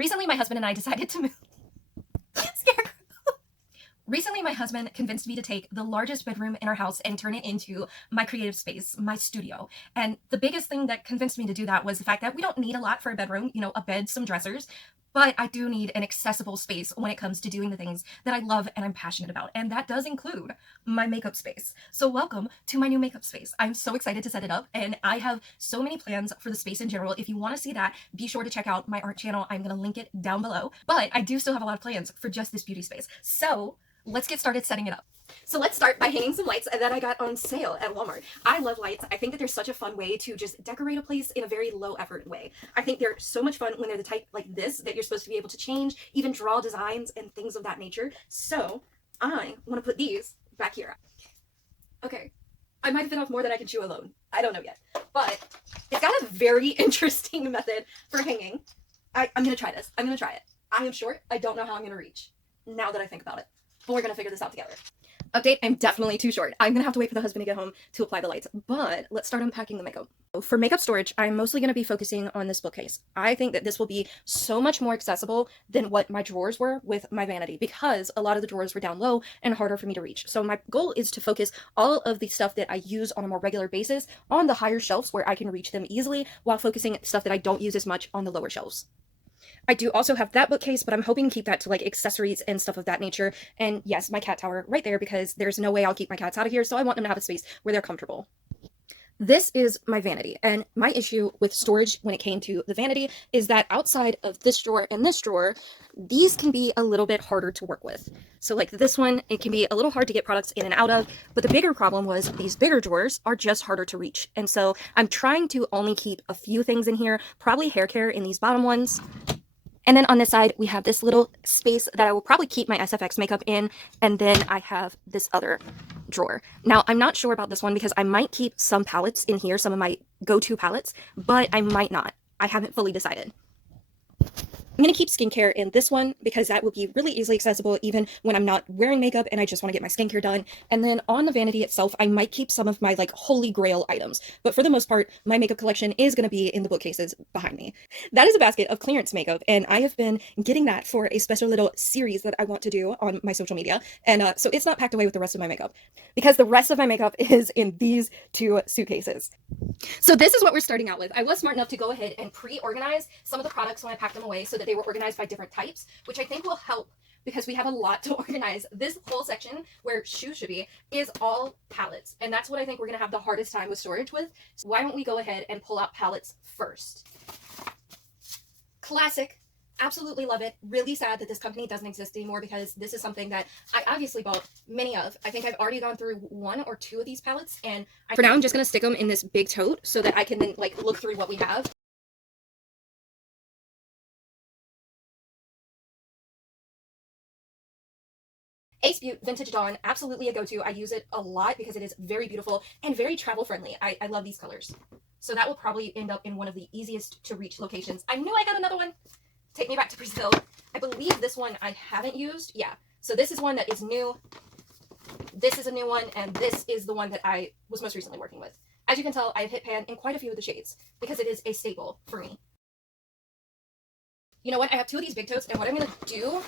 Recently, my husband and I decided to move. Scarecrow. Recently, my husband convinced me to take the largest bedroom in our house and turn it into my creative space, my studio. And the biggest thing that convinced me to do that was the fact that we don't need a lot for a bedroom, a bed, some dressers, but I do need an accessible space when it comes to doing the things that I love and I'm passionate about. And that does include my makeup space. So, welcome to my new makeup space. I'm so excited to set it up, and I have so many plans for the space in general. If you want to see that, be sure to check out my art channel. I'm going to link it down below. But I do still have a lot of plans for just this beauty space. So, let's get started setting it up. So let's start by hanging some lights that I got on sale at Walmart. I love lights. I think that they're such a fun way to just decorate a place in a very low effort way. I think they're so much fun when they're the type like this that you're supposed to be able to change, even draw designs and things of that nature. So I want to put these back here. Okay, I might have been off more than I can chew alone. I don't know yet. But it's got a very interesting method for hanging. I'm going to try this. I'm going to try it. I am short. I don't know how I'm going to reach now that I think about it. But we're going to figure this out together. Update, I'm definitely too short. I'm gonna have to wait for the husband to get home to apply the lights, but let's start unpacking the makeup. For makeup storage, I'm mostly gonna be focusing on this bookcase. I think that this will be so much more accessible than what my drawers were with my vanity, because a lot of the drawers were down low and harder for me to reach. So my goal is to focus all of the stuff that I use on a more regular basis on the higher shelves where I can reach them easily, while focusing stuff that I don't use as much on the lower shelves. I do also have that bookcase, but I'm hoping to keep that to like accessories and stuff of that nature. And yes, my cat tower right there, because there's no way I'll keep my cats out of here, so I want them to have a space where they're comfortable. This is my vanity, and my issue with storage when it came to the vanity is that outside of this drawer and this drawer, these can be a little bit harder to work with. So like this one, it can be a little hard to get products in and out of, but the bigger problem was these bigger drawers are just harder to reach. And so I'm trying to only keep a few things in here, probably hair care in these bottom ones. And then on this side, we have this little space that I will probably keep my SFX makeup in. And then I have this other drawer. Now, I'm not sure about this one because I might keep some palettes in here, some of my go-to palettes, but I might not. I haven't fully decided. I'm going to keep skincare in this one because that will be really easily accessible even when I'm not wearing makeup and I just want to get my skincare done. And then on the vanity itself, I might keep some of my like holy grail items. But for the most part, my makeup collection is going to be in the bookcases behind me. That is a basket of clearance makeup, and I have been getting that for a special little series that I want to do on my social media. And so it's not packed away with the rest of my makeup because the rest of my makeup is in these two suitcases. So this is what we're starting out with. I was smart enough to go ahead and pre-organize some of the products when I packed them away so that they were organized by different types, which I think will help because we have a lot to organize. This whole section where shoes should be is all palettes, and that's what I think we're going to have the hardest time with storage with. So why don't we go ahead and pull out palettes first? Classic. Absolutely love it. Really sad that this company doesn't exist anymore because this is something that I obviously bought many of. I think I've already gone through one or two of these palettes, and for now I'm just going to stick them in this big tote so that I can then like look through what we have. Ace Beauty Vintage Dawn, absolutely a go-to. I use it a lot because it is very beautiful and very travel friendly. I love these colors. So that will probably end up in one of the easiest to reach locations. I knew I got another one. Take Me Back to Brazil. I believe this one I haven't used. Yeah. So this is one that is new. This is a new one, and this is the one that I was most recently working with. As you can tell, I have hit pan in quite a few of the shades because it is a staple for me. You know what? I have two of these big totes, and what I'm going to do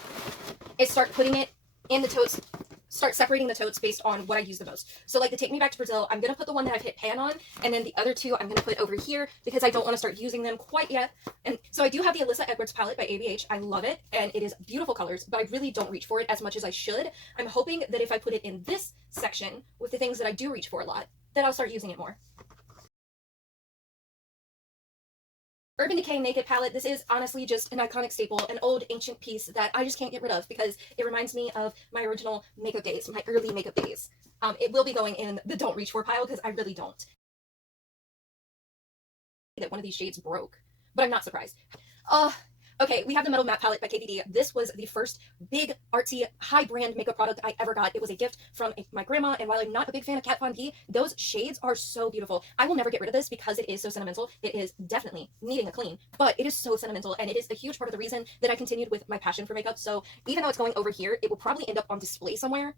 is start putting it in the totes, start separating the totes based on what I use the most. So like the Take Me Back to Brazil, I'm going to put the one that I've hit pan on, and then the other two I'm going to put over here because I don't want to start using them quite yet. And so I do have the Alyssa Edwards palette by ABH. I love it, and it is beautiful colors, but I really don't reach for it as much as I should. I'm hoping that if I put it in this section with the things that I do reach for a lot, that I'll start using it more. Urban Decay Naked palette. This is honestly just an iconic staple, an old ancient piece that I just can't get rid of because it reminds me of my original makeup days, my early makeup days. It will be going in the don't reach for pile because I really don't. That one of these shades broke, but I'm not surprised. Okay, we have the Metal Matte palette by KDD. This was the first big, artsy, high brand makeup product I ever got. It was a gift from my grandma, and while I'm not a big fan of Kat Von D, those shades are so beautiful. I will never get rid of this because it is so sentimental. It is definitely needing a clean, but it is so sentimental, and it is a huge part of the reason that I continued with my passion for makeup. So even though it's going over here, it will probably end up on display somewhere.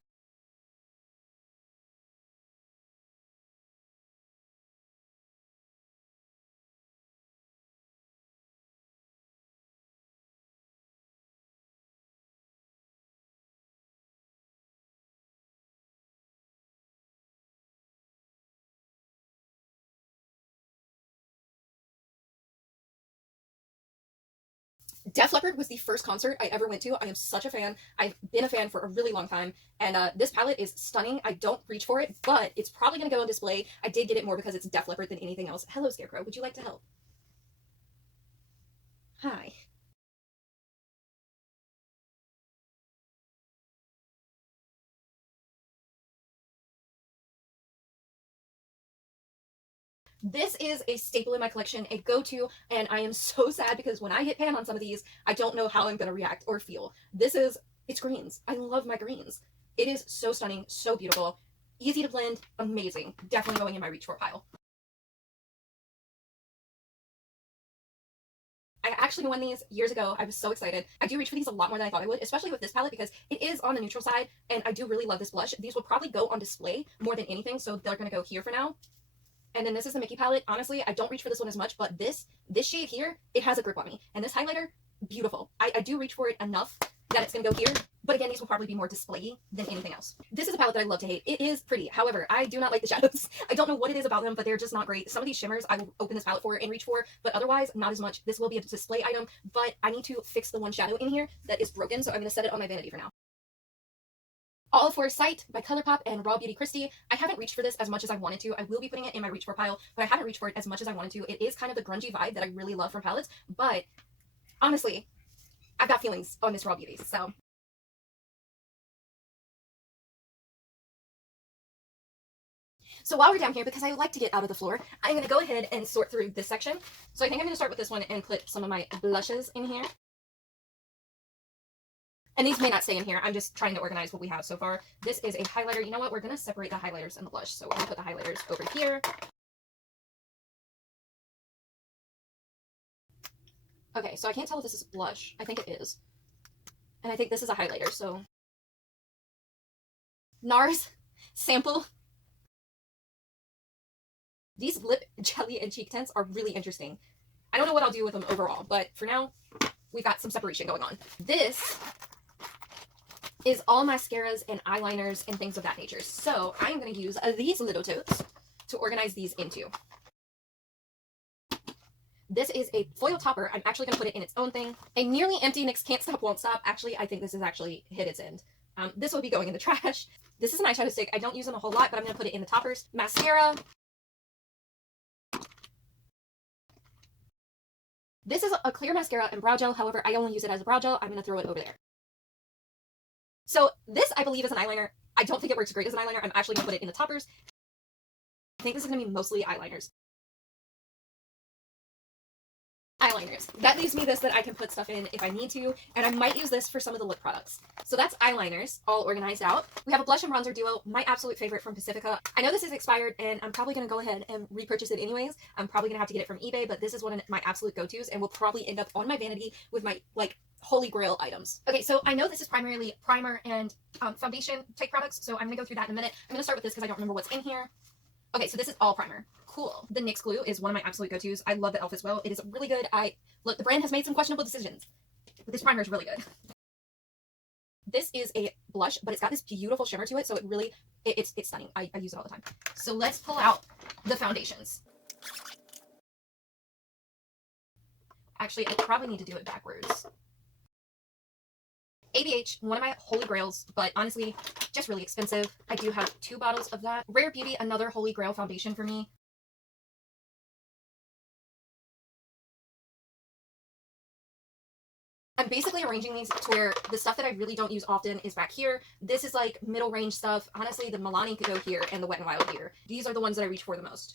Def Leppard was the first concert I ever went to. I am such a fan. I've been a fan for a really long time, and this palette is stunning. I don't reach for it, but it's probably going to go on display. I did get it more because it's Def Leppard than anything else. Hello, Scarecrow. Would you like to help? Hi. This is a staple in my collection, a go-to, and I am so sad because when I hit pan on some of these, I don't know how I'm going to react or feel. It's greens. I love my greens. It is so stunning, so beautiful, easy to blend, amazing. Definitely going in my reach for pile. I actually won these years ago. I was so excited. I do reach for these a lot more than I thought I would, especially with this palette because it is on the neutral side, and I do really love this blush. These will probably go on display more than anything, so they're going to go here for now. And then this is the Mickey palette. Honestly, I don't reach for this one as much, but this shade here, it has a grip on me. And this highlighter, beautiful. I do reach for it enough that it's going to go here. But again, these will probably be more display than anything else. This is a palette that I love to hate. It is pretty. However, I do not like the shadows. I don't know what it is about them, but they're just not great. Some of these shimmers I will open this palette for and reach for, but otherwise, not as much. This will be a display item, but I need to fix the one shadow in here that is broken, so I'm going to set it on my vanity for now. All for Sight by ColourPop and Raw Beauty Kristi. I haven't reached for this as much as I wanted to. I will be putting it in my reach for pile, but I haven't reached for it as much as I wanted to. It is kind of the grungy vibe that I really love from palettes, but honestly, I've got feelings on this Raw Beauty, so. So while we're down here, because I like to get out of the floor, I'm going to go ahead and sort through this section. So I think I'm going to start with this one and put some of my blushes in here. And these may not stay in here. I'm just trying to organize what we have so far. This is a highlighter. You know what? We're going to separate the highlighters and the blush. So we're going to put the highlighters over here. Okay, so I can't tell if this is blush. I think it is. And I think this is a highlighter, so. NARS Sample. These lip jelly and cheek tints are really interesting. I don't know what I'll do with them overall, but for now, we've got some separation going on. This is all mascaras and eyeliners and things of that nature. So I'm going to use these little totes to organize these into. This is a foil topper. I'm actually going to put it in its own thing. A nearly empty NYX Can't Stop Won't Stop. Actually, I think this has actually hit its end. This will be going in the trash. This is an eyeshadow stick. I don't use them a whole lot, but I'm going to put it in the toppers. Mascara. This is a clear mascara and brow gel. However, I only use it as a brow gel. I'm going to throw it over there. So this, I believe, is an eyeliner. I don't think it works great as an eyeliner. I'm actually going to put it in the toppers. I think this is going to be mostly eyeliners. Eyeliners. That leaves me this that I can put stuff in if I need to, and I might use this for some of the lip products. So that's eyeliners, all organized out. We have a blush and bronzer duo, my absolute favorite from Pacifica. I know this is expired, and I'm probably going to go ahead and repurchase it anyways. I'm probably going to have to get it from eBay, but this is one of my absolute go-tos, and will probably end up on my vanity with my, like, holy grail items. Okay, so I know this is primarily primer and foundation type products, so I'm going to go through that in a minute. I'm going to start with this because I don't remember what's in here. Okay, so this is all primer. Cool. The NYX glue is one of my absolute go-tos. I love the e.l.f. as well. It is really good. Look, the brand has made some questionable decisions, but this primer is really good. This is a blush, but it's got this beautiful shimmer to it, so it's stunning. I use it all the time. So let's pull out the foundations. Actually, I probably need to do it backwards. ABH, one of my holy grails, but honestly, just really expensive. I do have 2 bottles of that. Rare Beauty, another holy grail foundation for me. I'm basically arranging these to where the stuff that I really don't use often is back here. This is like middle range stuff. Honestly, the Milani could go here and the Wet n Wild here. These are the ones that I reach for the most.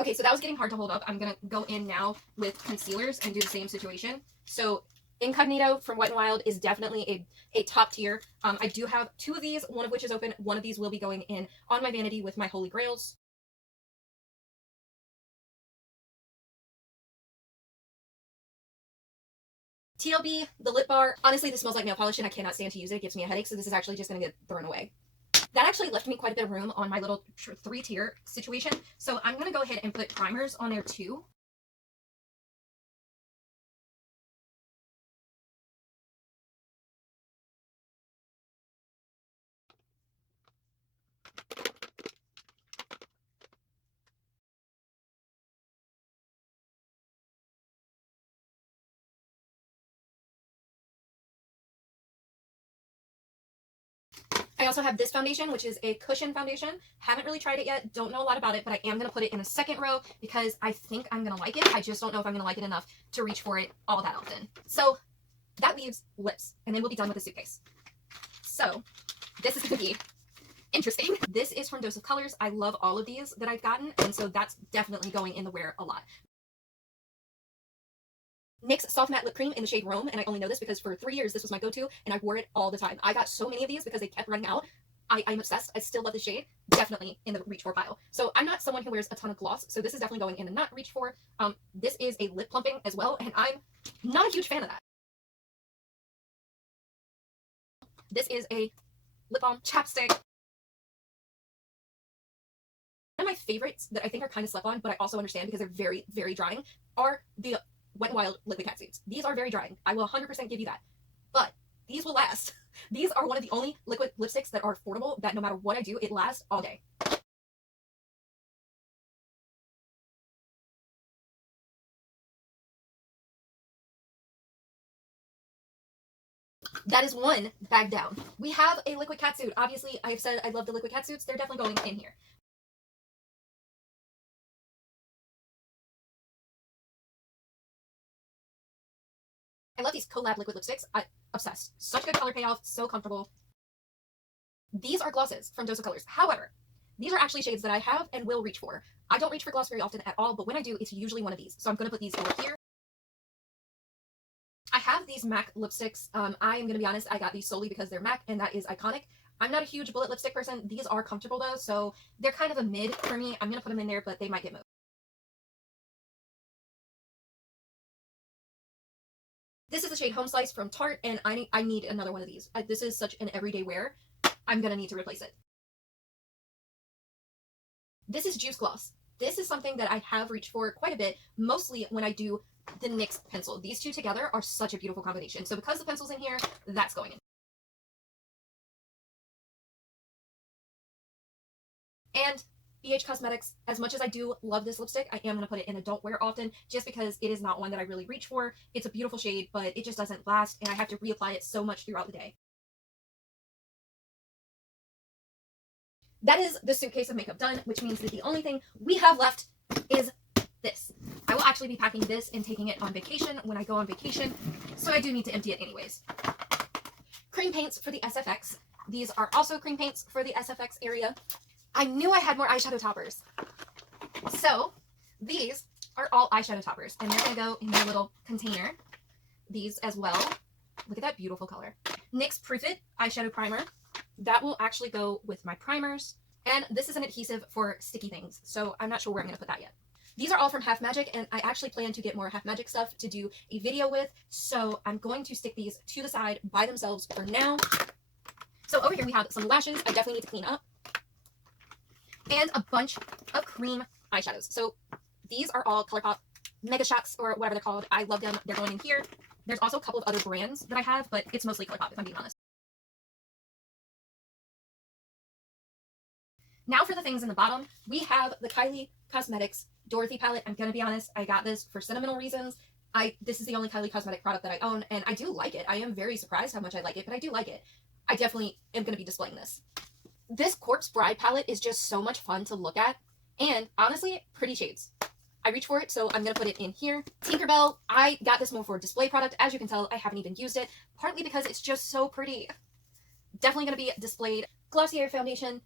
Okay, so that was getting hard to hold up. I'm going to go in now with concealers and do the same situation. So Incognito from Wet n Wild is definitely a top tier. I do have 2 of these, one of which is open. One of these will be going in on my vanity with my holy grails. TLB, the lip bar. Honestly, this smells like nail polish and I cannot stand to use it. It gives me a headache, so this is actually just going to get thrown away. That actually left me quite a bit of room on my little 3-tier situation. So I'm going to go ahead and put primers on there too. I also have this foundation, which is a cushion foundation. Haven't really tried it yet. Don't know a lot about it, but I am going to put it in a second row because I think I'm going to like it. I just don't know if I'm going to like it enough to reach for it all that often. So that leaves lips, and then we'll be done with the suitcase. So this is going to be interesting. This is from Dose of Colors. I love all of these that I've gotten, and so that's definitely going in the wear a lot. NYX Soft Matte Lip Cream in the shade Rome, and I only know this because for 3 years this was my go-to, and I wore it all the time. I got so many of these because they kept running out. I'm obsessed. I still love the shade. Definitely in the reach for pile. So I'm not someone who wears a ton of gloss, so this is definitely going in the not reach for. This is a lip plumping as well, and I'm not a huge fan of that. This is a lip balm chapstick. One of my favorites that I think are kind of slept on, but I also understand because they're very, very drying, are the Wet n Wild liquid cat suits. These are very drying. I will 100% give you that. But these will last. These are one of the only liquid lipsticks that are affordable that no matter what I do, it lasts all day. That is one bag down. We have a liquid catsuit. Obviously, I have said I love the liquid catsuits. They're definitely going in here. I love these collab liquid lipsticks. I'm obsessed. Such good color payoff, so comfortable. These are glosses from Dose of Colors. However, these are actually shades that I have and will reach for. I don't reach for gloss very often at all, but when I do, it's usually one of these. So I'm going to put these over here. I have these MAC lipsticks. I am going to be honest, I got these solely because they're MAC, and that is iconic. I'm not a huge bullet lipstick person. These are comfortable though, so they're kind of a mid for me. I'm going to put them in there, but they might get moved. This is the shade Home Slice from Tarte, and I need another one of these. This is such an everyday wear. I'm going to need to replace it. This is Juice Gloss. This is something that I have reached for quite a bit, mostly when I do the NYX pencil. These two together are such a beautiful combination. So because the pencil's in here, that's going in. And BH Cosmetics, as much as I do love this lipstick, I am going to put it in a don't wear often just because it is not one that I really reach for. It's a beautiful shade, but it just doesn't last, and I have to reapply it so much throughout the day. That is the suitcase of makeup done, which means that the only thing we have left is this. I will actually be packing this and taking it on vacation when I go on vacation, so I do need to empty it anyways. Cream paints for the SFX. These are also cream paints for the SFX area. I knew I had more eyeshadow toppers. So these are all eyeshadow toppers, and they're going to go in their little container. These as well. Look at that beautiful color. NYX Proof It eyeshadow primer. That will actually go with my primers. And this is an adhesive for sticky things, so I'm not sure where I'm going to put that yet. These are all from Half Magic, and I actually plan to get more Half Magic stuff to do a video with, so I'm going to stick these to the side by themselves for now. So over here we have some lashes I definitely need to clean up, and a bunch of cream eyeshadows. So these are all ColourPop Mega Shots, or whatever they're called. I love them. They're going in here. There's also a couple of other brands that I have, but it's mostly ColourPop, if I'm being honest. Now for the things in the bottom, we have the Kylie Cosmetics Dorothy palette. I'm going to be honest, I got this for sentimental reasons. This is the only Kylie Cosmetic product that I own, and I do like it. I am very surprised how much I like it, but I do like it. I definitely am going to be displaying this. This Corpse Bride palette is just so much fun to look at, and honestly, pretty shades. I reach for it, so I'm going to put it in here. Tinkerbell, I got this more for a display product. As you can tell, I haven't even used it, partly because it's just so pretty. Definitely going to be displayed. Glossier foundation.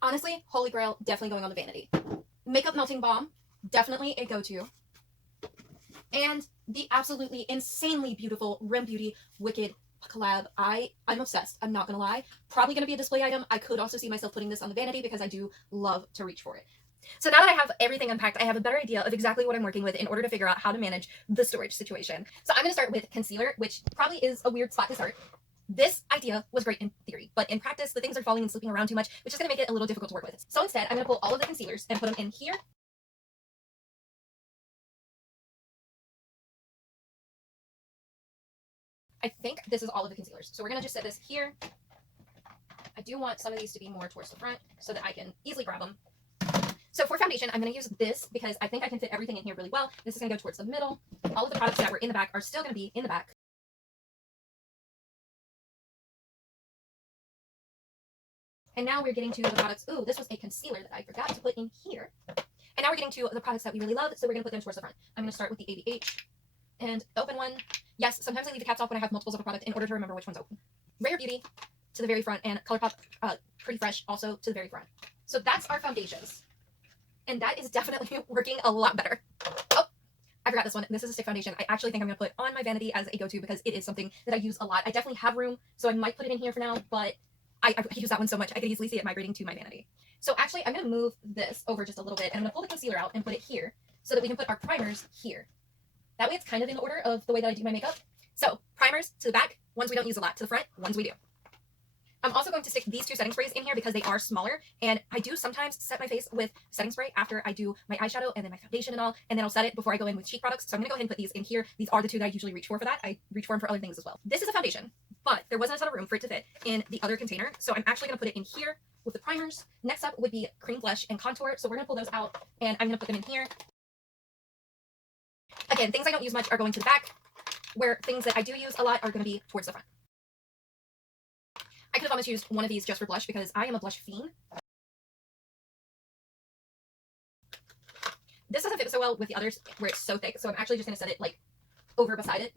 Honestly, Holy Grail, definitely going on the vanity. Makeup Melting Balm, definitely a go-to. And the absolutely insanely beautiful Rem Beauty Wicked collab. I'm obsessed. I'm not going to lie. Probably going to be a display item. I could also see myself putting this on the vanity because I do love to reach for it. So now that I have everything unpacked, I have a better idea of exactly what I'm working with in order to figure out how to manage the storage situation. So I'm going to start with concealer, which probably is a weird spot to start. This idea was great in theory, but in practice, the things are falling and slipping around too much, which is going to make it a little difficult to work with. So instead, I'm going to pull all of the concealers and put them in here. I think this is all of the concealers. So we're going to just set this here. I do want some of these to be more towards the front so that I can easily grab them. So for foundation, I'm going to use this because I think I can fit everything in here really well. This is going to go towards the middle. All of the products that were in the back are still going to be in the back. And now we're getting to the products. Ooh, this was a concealer that I forgot to put in here. And now we're getting to the products that we really love, so we're going to put them towards the front. I'm going to start with the ABH and open one. Yes, sometimes I leave the caps off when I have multiples of a product in order to remember which one's open. Rare Beauty to the very front, and ColourPop Pretty Fresh also to the very front. So that's our foundations. And that is definitely working a lot better. Oh, I forgot this one. This is a stick foundation. I actually think I'm going to put on my vanity as a go-to because it is something that I use a lot. I definitely have room, so I might put it in here for now, but I use that one so much. I could easily see it migrating to my vanity. So actually, I'm going to move this over just a little bit, and I'm going to pull the concealer out and put it here so that we can put our primers here. That way it's kind of in the order of the way that I do my makeup. So primers to the back, ones we don't use a lot, to the front, ones we do. I'm also going to stick these two setting sprays in here because they are smaller, and I do sometimes set my face with setting spray after I do my eyeshadow and then my foundation and all, and then I'll set it before I go in with cheek products. So I'm going to go ahead and put these in here. These are the two that I usually reach for that. I reach for them for other things as well. This is a foundation, but there wasn't a ton of room for it to fit in the other container, so I'm actually going to put it in here with the primers. Next up would be cream blush and contour, so we're going to pull those out, and I'm going to put them in here. Again, things I don't use much are going to the back, where things that I do use a lot are going to be towards the front. I could have almost used one of these just for blush because I am a blush fiend. This doesn't fit so well with the others where it's so thick, so I'm actually just going to set it like over beside it.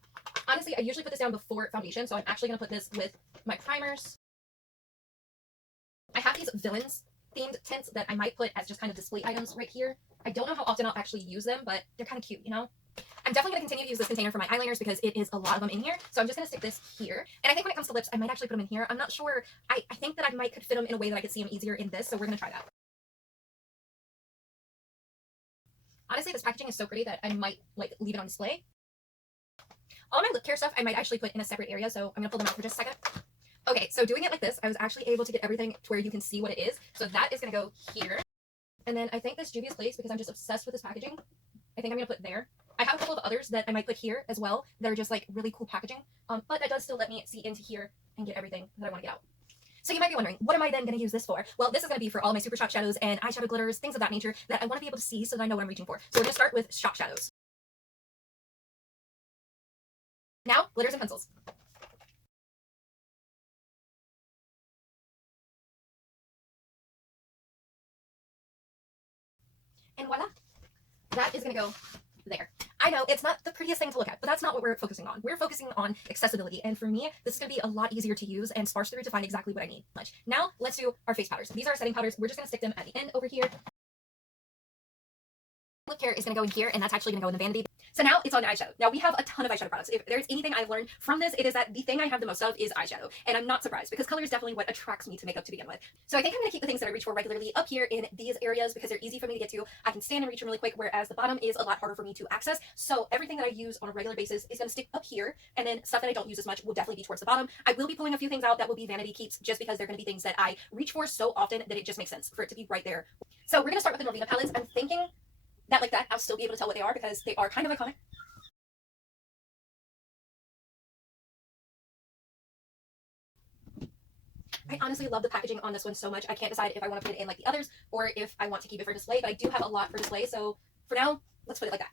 Honestly, I usually put this down before foundation, so I'm actually going to put this with my primers. I have these villains themed tints that I might put as just kind of display items right here. I don't know how often I'll actually use them, but they're kind of cute, you know? I'm definitely going to continue to use this container for my eyeliners because it is a lot of them in here. So I'm just going to stick this here. And I think when it comes to lips, I might actually put them in here. I'm not sure. I think that I might could fit them in a way that I could see them easier in this. So we're going to try that. Honestly, this packaging is so pretty that I might like leave it on display. All my lip care stuff I might actually put in a separate area. So I'm going to pull them out for just a second. Okay, so doing it like this, I was actually able to get everything to where you can see what it is. So that is going to go here. And then I think this Juvia's Place, because I'm just obsessed with this packaging, I think I'm going to put there. I have a couple of others that I might put here as well that are just like really cool packaging, but that does still let me see into here and get everything that I want to get out. So you might be wondering, what am I then going to use this for? Well, this is going to be for all my Super Shock shadows and eyeshadow glitters, things of that nature that I want to be able to see so that I know what I'm reaching for. So we're going to start with Shock shadows. Now, glitters and pencils. And voila, that is going to go there. I know it's not the prettiest thing to look at, but that's not what we're focusing on. We're focusing on accessibility, and for me, this is going to be a lot easier to use and sparse through to find exactly what I need. Now, let's do our face powders. These are our setting powders. We're just going to stick them at the end over here. Lip care is going to go in here, and that's actually going to go in the vanity. So now it's on to eyeshadow. Now we have a ton of eyeshadow products. If there's anything I've learned from this, it is that the thing I have the most of is eyeshadow. And I'm not surprised because color is definitely what attracts me to makeup to begin with. So I think I'm going to keep the things that I reach for regularly up here in these areas because they're easy for me to get to. I can stand and reach them really quick, whereas the bottom is a lot harder for me to access. So everything that I use on a regular basis is going to stick up here, and then stuff that I don't use as much will definitely be towards the bottom. I will be pulling a few things out that will be vanity keeps just because they're going to be things that I reach for so often that it just makes sense for it to be right there. So we're going to start with the Norvina palettes. I'm thinking that like that, I'll still be able to tell what they are because they are kind of iconic. I honestly love the packaging on this one so much. I can't decide if I want to put it in like the others or if I want to keep it for display, but I do have a lot for display. So for now, let's put it like that.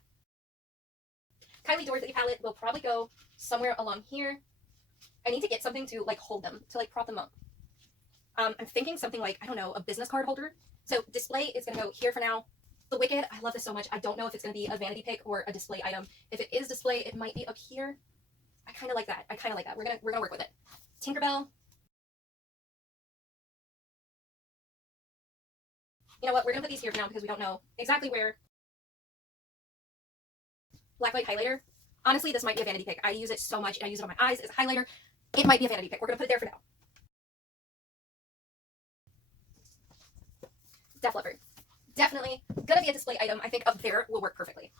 Kylie Dorothy palette will probably go somewhere along here. I need to get something to like hold them, to like prop them up. I'm thinking something like, I don't know, a business card holder. So display is going to go here for now. The Wicked, I love this so much. I don't know if it's going to be a vanity pick or a display item. If it is display, it might be up here. I kind of like that. We're gonna work with it. Tinkerbell. You know what? We're gonna put these here for now because we don't know exactly where. Black light highlighter. Honestly, this might be a vanity pick. I use it so much. I use it on my eyes as a highlighter. It might be a vanity pick. We're gonna put it there for now. Def Leppard. Definitely gonna be a display item. I think up there will work perfectly.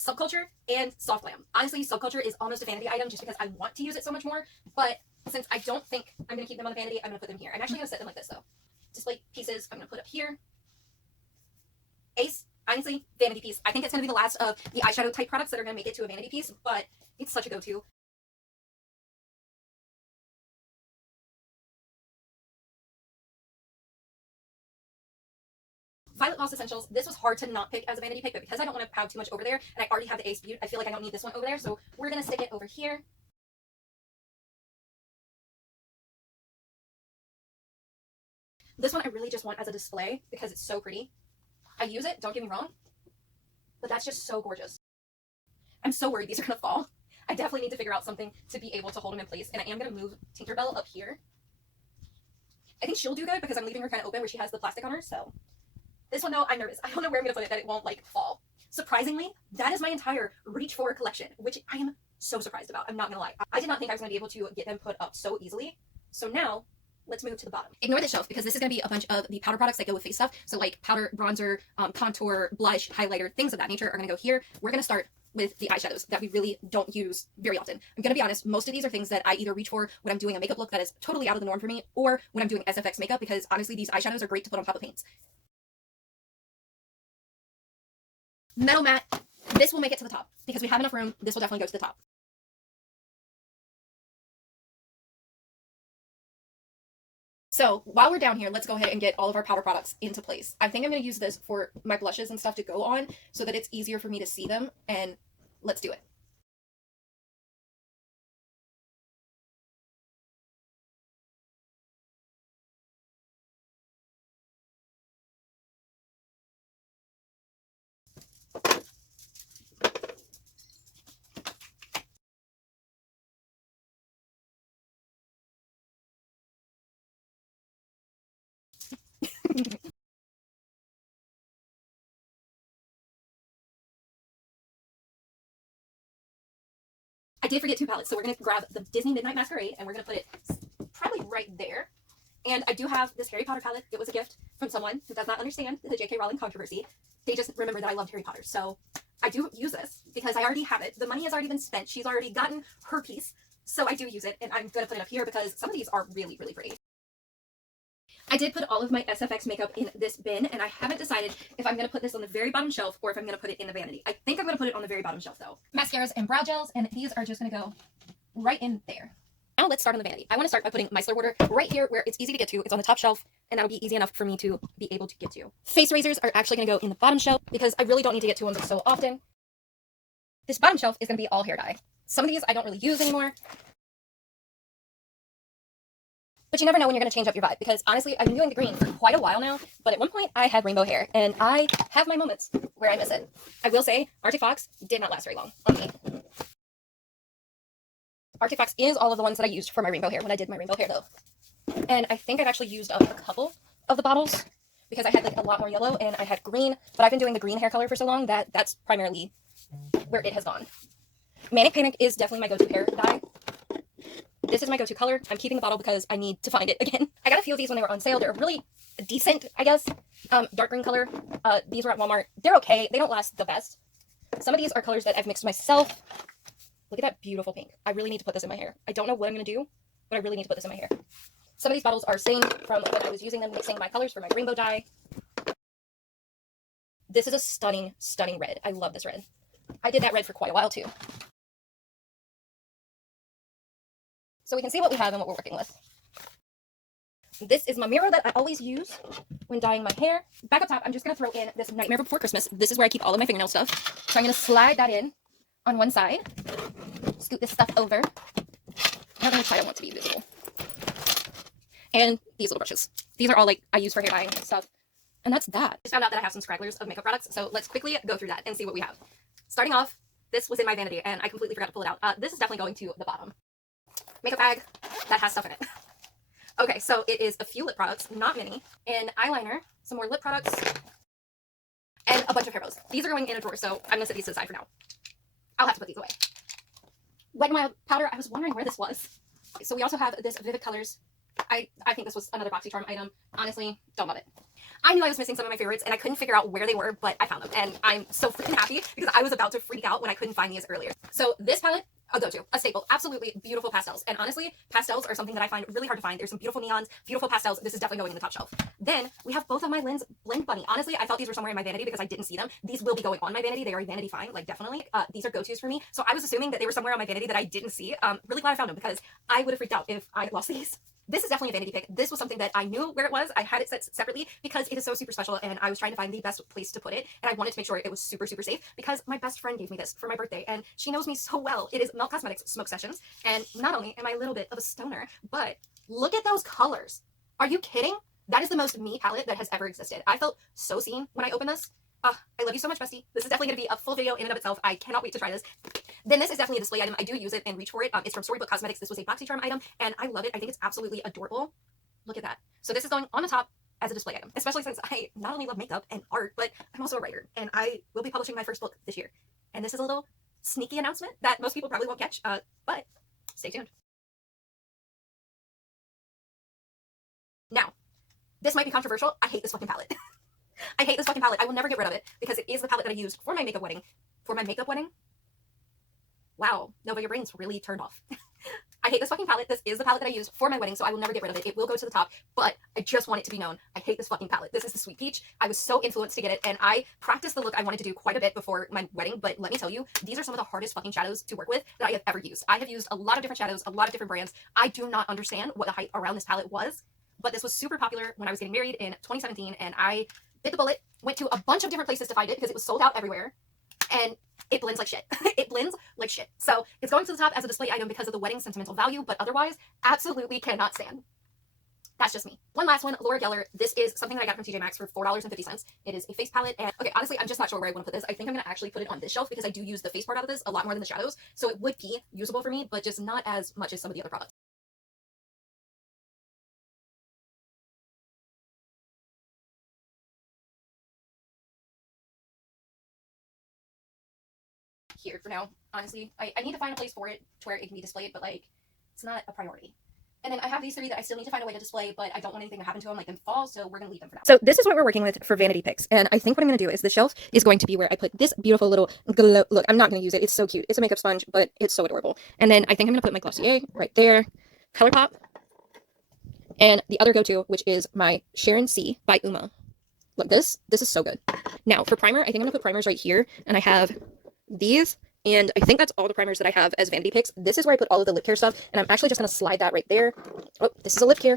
Subculture and Soft Glam. Honestly, Subculture is almost a vanity item just because I want to use it so much more, but since I don't think I'm going to keep them on the vanity, I'm going to put them here. I'm actually going to set them like this though. Display pieces, I'm going to put up here. Ace, honestly, vanity piece. I think it's going to be the last of the eyeshadow type products that are going to make it to a vanity piece, but it's such a go-to. Violet Voss Essentials. This was hard to not pick as a vanity pick, but because I don't want to have too much over there, and I already have the Ace Beauty, I feel like I don't need this one over there, so we're going to stick it over here. This one I really just want as a display because it's so pretty. I use it, don't get me wrong, but that's just so gorgeous. I'm so worried these are gonna fall. I definitely need to figure out something to be able to hold them in place, and I am gonna move Tinkerbell up here. I think she'll do good because I'm leaving her kind of open where she has the plastic on her, so. This one though, I'm nervous. I don't know where I'm gonna put it that it won't like fall. Surprisingly, that is my entire Reach For collection, which I am so surprised about. I'm not gonna lie. I did not think I was gonna be able to get them put up so easily. So now, let's move to the bottom. Ignore this shelf because this is gonna be a bunch of the powder products that go with face stuff. So like powder, bronzer, contour, blush, highlighter, things of that nature are gonna go here. We're gonna start with the eyeshadows that we really don't use very often. I'm gonna be honest, most of these are things that I either reach for when I'm doing a makeup look that is totally out of the norm for me, or when I'm doing SFX makeup, because honestly, these eyeshadows are great to put on top of paints. Metal matte, this will make it to the top because we have enough room. This will definitely go to the top. So while we're down here, let's go ahead and get all of our powder products into place. I think I'm going to use this for my blushes and stuff to go on so that it's easier for me to see them, and let's do it. I did forget two palettes, so we're going to grab the Disney Midnight Masquerade, and we're going to put it probably right there. And I do have this Harry Potter palette. It was a gift from someone who does not understand the J.K. Rowling controversy. They just remember that I loved Harry Potter. So I do use this because I already have it. The money has already been spent. She's already gotten her piece. So I do use it, and I'm going to put it up here because some of these are really, really pretty. I did put all of my SFX makeup in this bin, and I haven't decided if I'm going to put this on the very bottom shelf or if I'm going to put it in the vanity. I think I'm going to put it on the very bottom shelf, though. Mascaras and brow gels, and these are just going to go right in there. Now let's start on the vanity. I want to start by putting micellar water right here where it's easy to get to. It's on the top shelf, and that'll be easy enough for me to be able to get to. Face razors are actually going to go in the bottom shelf because I really don't need to get to them so often. This bottom shelf is going to be all hair dye. Some of these I don't really use anymore. But you never know when you're going to change up your vibe, because honestly, I've been doing the green for quite a while now, but at one point I had rainbow hair, and I have my moments where I miss it. I will say, Arctic Fox did not last very long on me. Arctic Fox is all of the ones that I used for my rainbow hair when I did my rainbow hair, though. And I think I've actually used up a couple of the bottles because I had like a lot more yellow and I had green, but I've been doing the green hair color for so long that that's primarily where it has gone. Manic Panic is definitely my go-to hair dye. This is my go-to color. I'm keeping the bottle because I need to find it again. I got a few of these when they were on sale. They're really decent, I guess. Dark green color. These were at Walmart. They're okay. They don't last the best. Some of these are colors that I've mixed myself. Look at that beautiful pink. I really need to put this in my hair. I don't know what I'm going to do, but I really need to put this in my hair. Some of these bottles are stained from when I was using them, mixing my colors for my rainbow dye. This is a stunning, stunning red. I love this red. I did that red for quite a while, too. So we can see what we have and what we're working with. This is my mirror that I always use when dyeing my hair. Back up top, I'm just going to throw in this Nightmare Before Christmas. This is where I keep all of my fingernail stuff. So I'm going to slide that in on one side. Scoot this stuff over. Not on which side I want to be visible. And these little brushes. These are all like I use for hair dyeing stuff. And that's that. Just found out that I have some scragglers of makeup products. So let's quickly go through that and see what we have. Starting off, this was in my vanity and I completely forgot to pull it out. This is definitely going to the bottom. Makeup bag that has stuff in it. Okay, so it is a few lip products, not many, an eyeliner, some more lip products, and a bunch of hair bows. These are going in a drawer, so I'm going to set these to the side for now. I'll have to put these away. Wet n Wild powder, I was wondering where this was. Okay, so we also have this Vivid Colors. I think this was another BoxyCharm item. Honestly, don't love it. I knew I was missing some of my favorites, and I couldn't figure out where they were, but I found them, and I'm so freaking happy because I was about to freak out when I couldn't find these earlier. So this palette, a go-to, a staple, absolutely beautiful pastels. And honestly, pastels are something that I find really hard to find. There's some beautiful neons, beautiful pastels. This is definitely going in the top shelf. Then we have both of my Lin's Blend Bunny. Honestly, I thought these were somewhere in my vanity because I didn't see them. These will be going on my vanity. They are a vanity find, like definitely. These are go-tos for me. So I was assuming that they were somewhere on my vanity that I didn't see. Really glad I found them because I would have freaked out if I had lost these. This is definitely a vanity pick. This was something that I knew where it was. I had it set separately because it is so super special and I was trying to find the best place to put it. And I wanted to make sure it was super, super safe because my best friend gave me this for my birthday and she knows me so well. It is Melt Cosmetics Smoke Sessions. And not only am I a little bit of a stoner, but look at those colors. Are you kidding? That is the most me palette that has ever existed. I felt so seen when I opened this. I love you so much, bestie. This is definitely going to be a full video in and of itself. I cannot wait to try this. Then this is definitely a display item. I do use it and reach for it. It's from Storybook Cosmetics. This was a BoxyCharm item, and I love it. I think it's absolutely adorable. Look at that. So this is going on the top as a display item, especially since I not only love makeup and art, but I'm also a writer, and I will be publishing my first book this year. And this is a little sneaky announcement that most people probably won't catch, but stay tuned. Now, this might be controversial. I hate this fucking palette. I hate this fucking palette. I will never get rid of it because it is the palette that I used for my makeup wedding. For my makeup wedding? Wow, Nova, your brain's really turned off. I hate this fucking palette. This is the palette that I used for my wedding, so I will never get rid of it. It will go to the top, but I just want it to be known. I hate this fucking palette. This is the Sweet Peach. I was so influenced to get it, and I practiced the look I wanted to do quite a bit before my wedding, but let me tell you, these are some of the hardest fucking shadows to work with that I have ever used. I have used a lot of different shadows, a lot of different brands. I do not understand what the hype around this palette was, but this was super popular when I was getting married in 2017, and I bit the bullet, went to a bunch of different places to find it because it was sold out everywhere, and it blends like shit. It blends like shit. So it's going to the top as a display item because of the wedding sentimental value, but otherwise, absolutely cannot stand. That's just me. One last one, Laura Geller. This is something that I got from TJ Maxx for $4.50. It is a face palette, and okay, honestly, I'm just not sure where I want to put this. I think I'm going to actually put it on this shelf because I do use the face part out of this a lot more than the shadows, so it would be usable for me, but just not as much as some of the other products. Here for now. Honestly, I need to find a place for it to where it can be displayed, but like it's not a priority. And then I have these three that I still need to find a way to display, but I don't want anything to happen to them like them fall, so we're gonna leave them for now. So this is what we're working with for vanity picks, and I think what I'm gonna do is the shelf is going to be where I put this beautiful little glow. Look, I'm not gonna use it. It's so cute. It's a makeup sponge, but it's so adorable. And then I think I'm gonna put my Glossier right there, ColourPop, and the other go-to, which is my Sharon C by Uma. Look, this is so good. Now for primer, I think I'm gonna put primers right here, and I have these, and I think that's all the primers that I have as vanity picks. This is where I put all of the lip care stuff, and I'm actually just going to slide that right there. Oh, this is a lip care.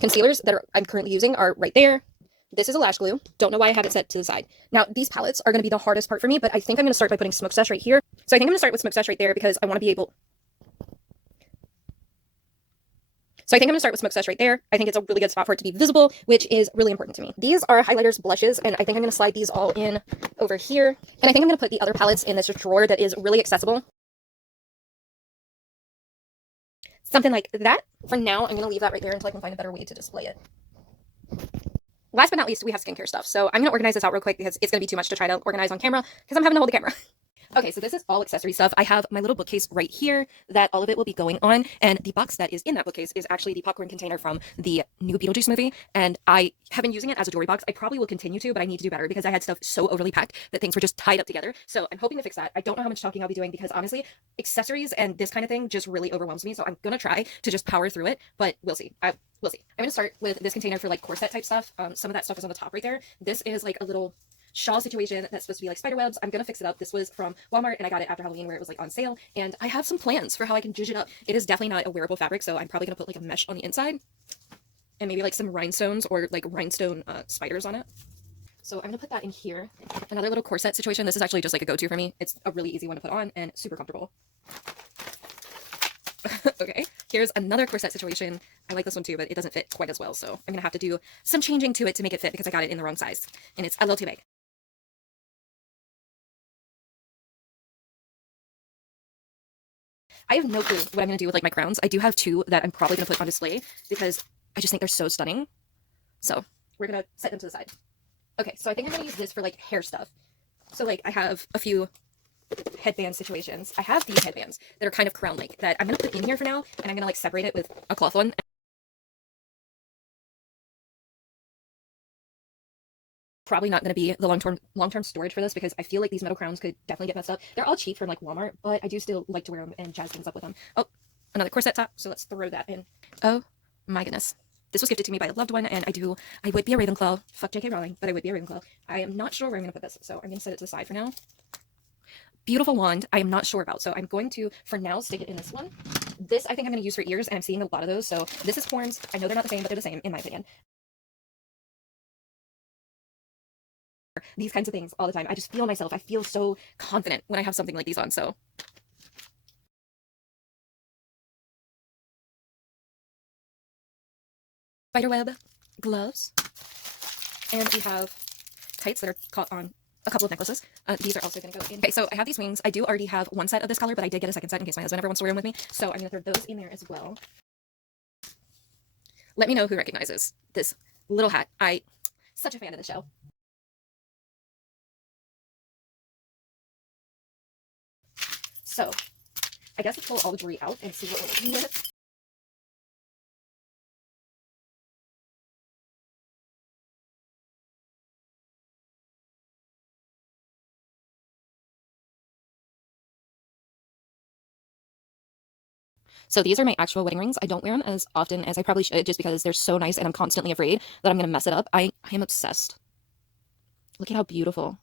Concealers that I'm currently using are right there. This is a lash glue. Don't know why I have it set to the side. Now, these palettes are going to be the hardest part for me, but I think I'm going to start by putting Smoke Stash right here. So I think I'm going to start with Smoke Stash right there because I want to be able... So I think I'm going to start with Smoke Stash right there. I think it's a really good spot for it to be visible, which is really important to me. These are highlighters, blushes, and I think I'm going to slide these all in over here. And I think I'm going to put the other palettes in this drawer that is really accessible. Something like that. For now, I'm going to leave that right there until I can find a better way to display it. Last but not least, we have skincare stuff. So I'm going to organize this out real quick because it's going to be too much to try to organize on camera because I'm having to hold the camera. Okay, so this is all accessory stuff. I have my little bookcase right here that all of it will be going on, and the box that is in that bookcase is actually the popcorn container from the new Beetlejuice movie, and I have been using it as a jewelry box. I probably will continue to, but I need to do better because I had stuff so overly packed that things were just tied up together, so I'm hoping to fix that. I don't know how much talking I'll be doing because honestly, accessories and this kind of thing just really overwhelms me, so I'm gonna try to just power through it, but we'll see. We'll see. I'm gonna start with this container for like corset type stuff. Some of that stuff is on the top right there. This is like a little shawl situation that's supposed to be like spider webs. I'm gonna fix it up. This was from Walmart and I got it after Halloween where it was like on sale, and I have some plans for how I can zhuzh it up. It is definitely not a wearable fabric, so I'm probably gonna put like a mesh on the inside and maybe like some rhinestones or like rhinestone spiders on it. So I'm gonna put that in here. Another little corset situation. This is actually just like a go-to for me. It's a really easy one to put on and super comfortable. Okay, here's another corset situation. I like this one too, but it doesn't fit quite as well, so I'm gonna have to do some changing to it to make it fit because I got it in the wrong size and it's a little too big. I have no clue what I'm going to do with like my crowns. I do have two that I'm probably going to put on display because I just think they're so stunning. So we're going to set them to the side. Okay, so I think I'm going to use this for like hair stuff. So like I have a few headband situations. I have these headbands that are kind of crown-like that I'm going to put in here for now, and I'm going to like separate it with a cloth one. Probably not going to be the long-term storage for this because I feel like these metal crowns could definitely get messed up. They're all cheap from like Walmart, but I do still like to wear them and jazz things up with them. Oh, another corset top, so let's throw that in. Oh my goodness. This was gifted to me by a loved one, and I would be a Ravenclaw. Fuck JK Rowling, but I would be a Ravenclaw. I am not sure where I'm going to put this, so I'm going to set it to the side for now. Beautiful wand, I am not sure about, so I'm going to, for now, stick it in this one. This I think I'm going to use for ears, and I'm seeing a lot of those, so this is horns. I know they're not the same, but they're the same, in my opinion. These kinds of things all the time. I just feel myself. I feel so confident when I have something like these on, so. Spiderweb. gloves, and we have tights that are caught on a couple of necklaces. These are also going to go in. Okay, so I have these wings. I do already have one set of this color, but I did get a second set in case my husband ever wants to wear them with me. So I'm going to throw those in there as well. Let me know who recognizes this little hat. Such a fan of the show. So I guess let's pull all the jewelry out and see what we're working with. So these are my actual wedding rings. I don't wear them as often as I probably should just because they're so nice and I'm constantly afraid that I'm going to mess it up. I am obsessed. Look at how beautiful.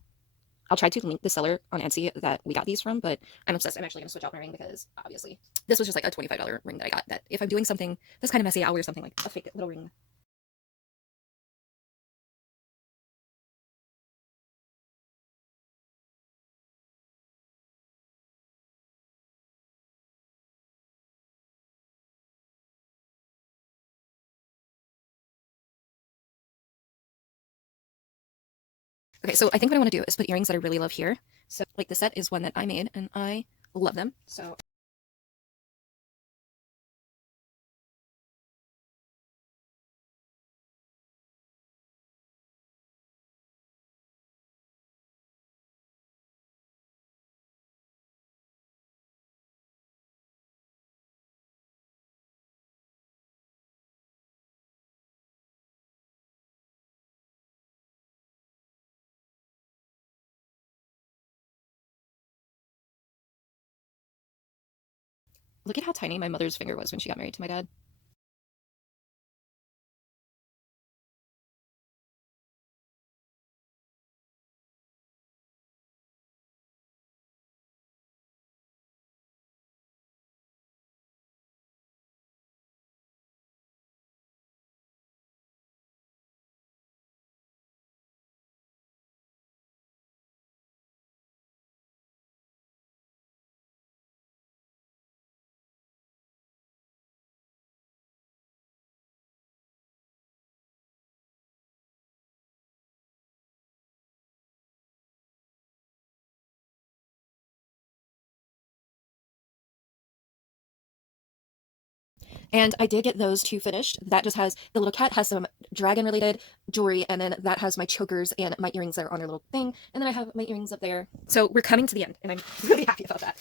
I'll try to link the seller on Etsy that we got these from, but I'm obsessed. I'm actually going to switch out my ring because obviously this was just like a $25 ring that I got that if I'm doing something that's kind of messy, I'll wear something like a fake little ring. Okay, so I think what I want to do is put earrings that I really love here. So like the set is one that I made and I love them. So look at how tiny my mother's finger was when she got married to my dad. And I did get those two finished. That just has the little cat has some dragon related jewelry, and then that has my chokers and my earrings that are on their little thing. And then I have my earrings up there. So we're coming to the end, and I'm really happy about that.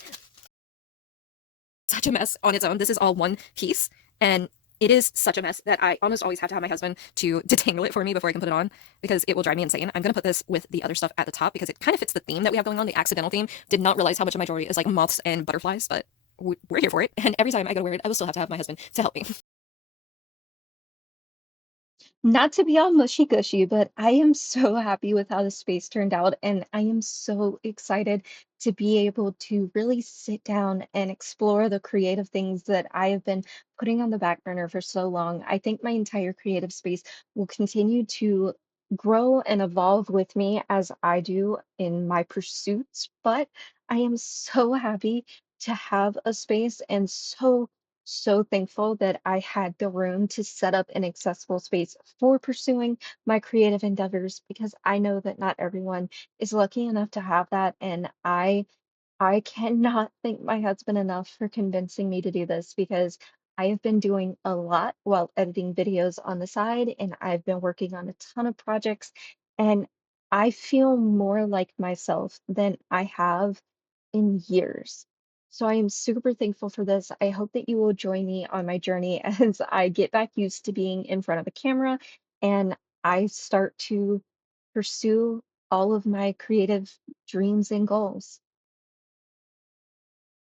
Such a mess on its own. This is all one piece, and it is such a mess that I almost always have to have my husband to detangle it for me before I can put it on because it will drive me insane. I'm gonna put this with the other stuff at the top because it kind of fits the theme that we have going on, the accidental theme. Did not realize how much of my jewelry is like moths and butterflies, but we're here for it. And every time I go to wear it, I will still have to have my husband to help me. Not to be all mushy gushy, but I am so happy with how the space turned out, and I am so excited to be able to really sit down and explore the creative things that I have been putting on the back burner for so long. I think my entire creative space will continue to grow and evolve with me as I do in my pursuits, but I am so happy to have a space and so thankful that I had the room to set up an accessible space for pursuing my creative endeavors because I know that not everyone is lucky enough to have that. And I cannot thank my husband enough for convincing me to do this because I have been doing a lot while editing videos on the side, and I've been working on a ton of projects, and I feel more like myself than I have in years. So I am super thankful for this. I hope that you will join me on my journey as I get back used to being in front of a camera and I start to pursue all of my creative dreams and goals.